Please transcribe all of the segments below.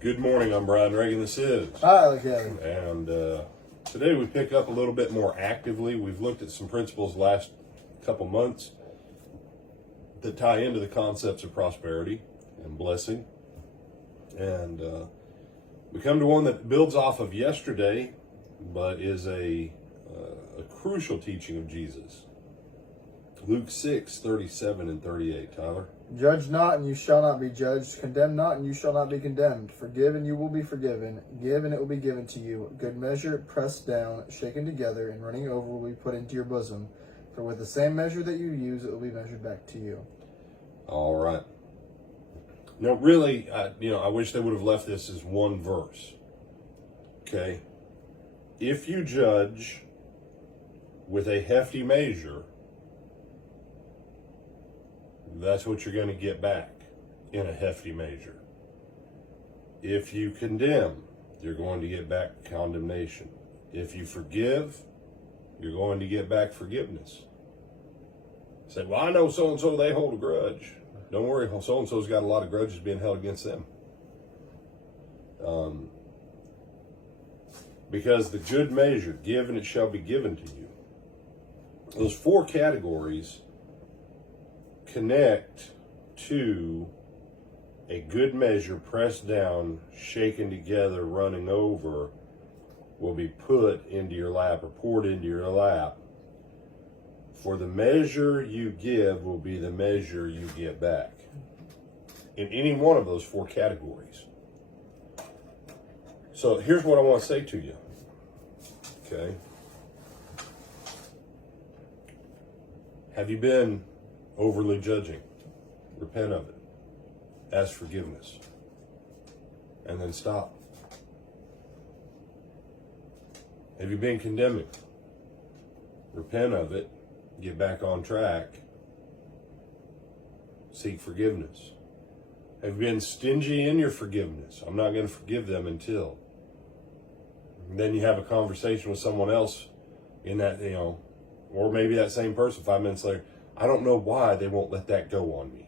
Good morning, I'm Brian Reagan, this is. Hi, Kevin. And today we pick up a little bit more actively. We've looked at some principles last couple months that tie into the concepts of prosperity and blessing. And we come to one that builds off of yesterday, but is a crucial teaching of Jesus. Luke 6:37 and 38, Tyler. Judge not, and you shall not be judged. Condemn not, and you shall not be condemned. Forgive, and you will be forgiven. Give, and it will be given to you. Good measure, pressed down, shaken together, and running over will be put into your bosom. For with the same measure that you use, it will be measured back to you. All right. Now, really, I wish they would have left this as one verse. Okay? If you judge with a hefty measure, that's what you're going to get back in a hefty measure. If you condemn, you're going to get back condemnation. If you forgive, you're going to get back forgiveness. Say, well, I know so-and-so, they hold a grudge. Don't worry, so-and-so's got a lot of grudges being held against them. Because the good measure, given it shall be given to you. Those four categories connect to a good measure, pressed down, shaken together, running over, will be put into your lap or poured into your lap. For the measure you give will be the measure you get back. In any one of those four categories. So here's what I want to say to you. Okay. Have you been overly judging? Repent of it. Ask forgiveness. And then stop. Have you been condemning? Repent of it. Get back on track. Seek forgiveness. Have you been stingy in your forgiveness? I'm not going to forgive them until. And then you have a conversation with someone else in that, or maybe that same person 5 minutes later. I don't know why they won't let that go on me.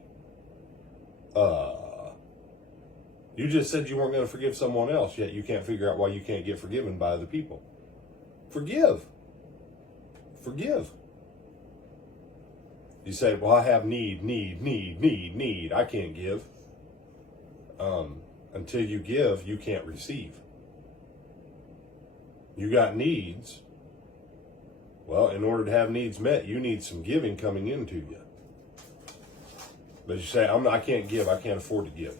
You just said you weren't going to forgive someone else, yet you can't figure out why you can't get forgiven by other people. Forgive. Forgive. You say, well, I have need. I can't give. Until you give, you can't receive. You got needs. Well, in order to have needs met, you need some giving coming into you. But you say, I can't give, I can't afford to give.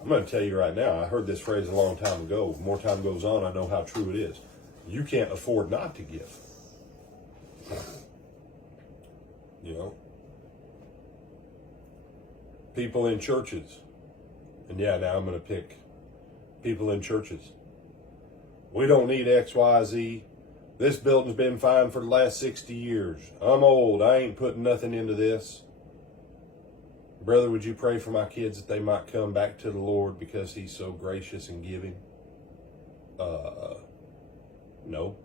I'm going to tell you right now, I heard this phrase a long time ago. The more time goes on, I know how true it is. You can't afford not to give. People in churches. And now I'm going to pick people in churches. We don't need X, Y, Z. This building's been fine for the last 60 years. I'm old. I ain't putting nothing into this. Brother, would you pray for my kids that they might come back to the Lord because He's so gracious and giving? No.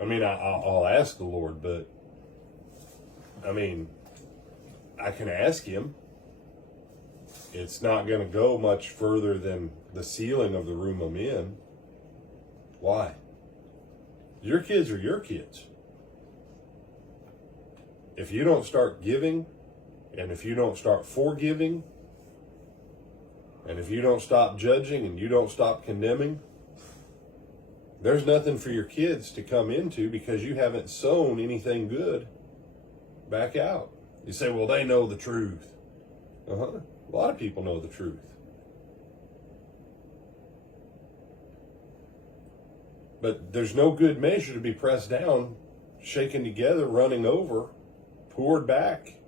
I mean, I'll ask the Lord, but I can ask Him. It's not going to go much further than the ceiling of the room I'm in. Why? Your kids are your kids. If you don't start giving, and if you don't start forgiving, and if you don't stop judging and you don't stop condemning, there's nothing for your kids to come into because you haven't sown anything good back out. You say, well, they know the truth. A lot of people know the truth. But there's no good measure to be pressed down, shaken together, running over, poured back,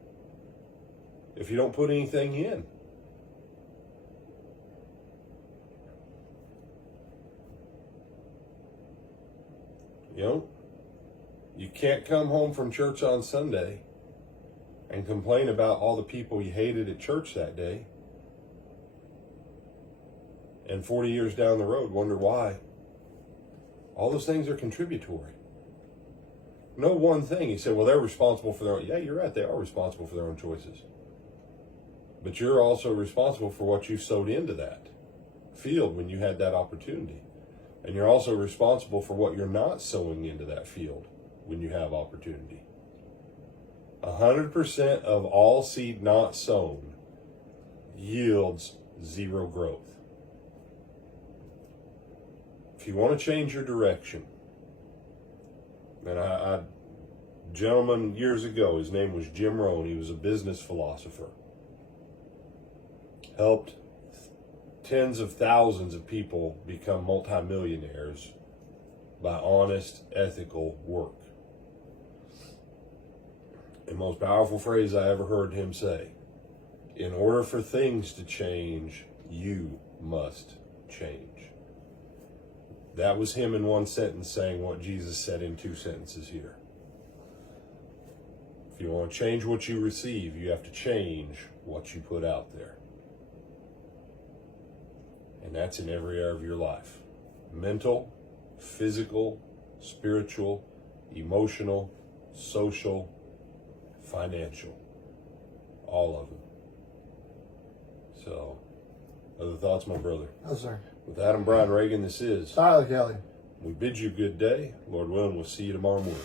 if you don't put anything in. You can't come home from church on Sunday and complain about all the people you hated at church that day, and 40 years down the road wonder why. All those things are contributory. No one thing. You say, well, they're responsible for their own. Yeah, you're right. They are responsible for their own choices. But you're also responsible for what you sowed into that. field when you had that opportunity. And you're also responsible for what you're not sowing into that field when you have opportunity. 100% of all seed not sown yields zero growth. If you want to change your direction, and a gentleman years ago, his name was Jim Rohn, he was a business philosopher, helped tens of thousands of people become multimillionaires by honest, ethical work. The most powerful phrase I ever heard him say: in order for things to change, you must change. That was him in one sentence saying what Jesus said in two sentences here. If you want to change what you receive, you have to change what you put out there. And that's in every area of your life. Mental, physical, spiritual, emotional, social, financial. All of them. So, other thoughts, my brother? No, sir. With Adam Brian Reagan, this is Tyler Kelly. We bid you good day. Lord willing, we'll see you tomorrow morning.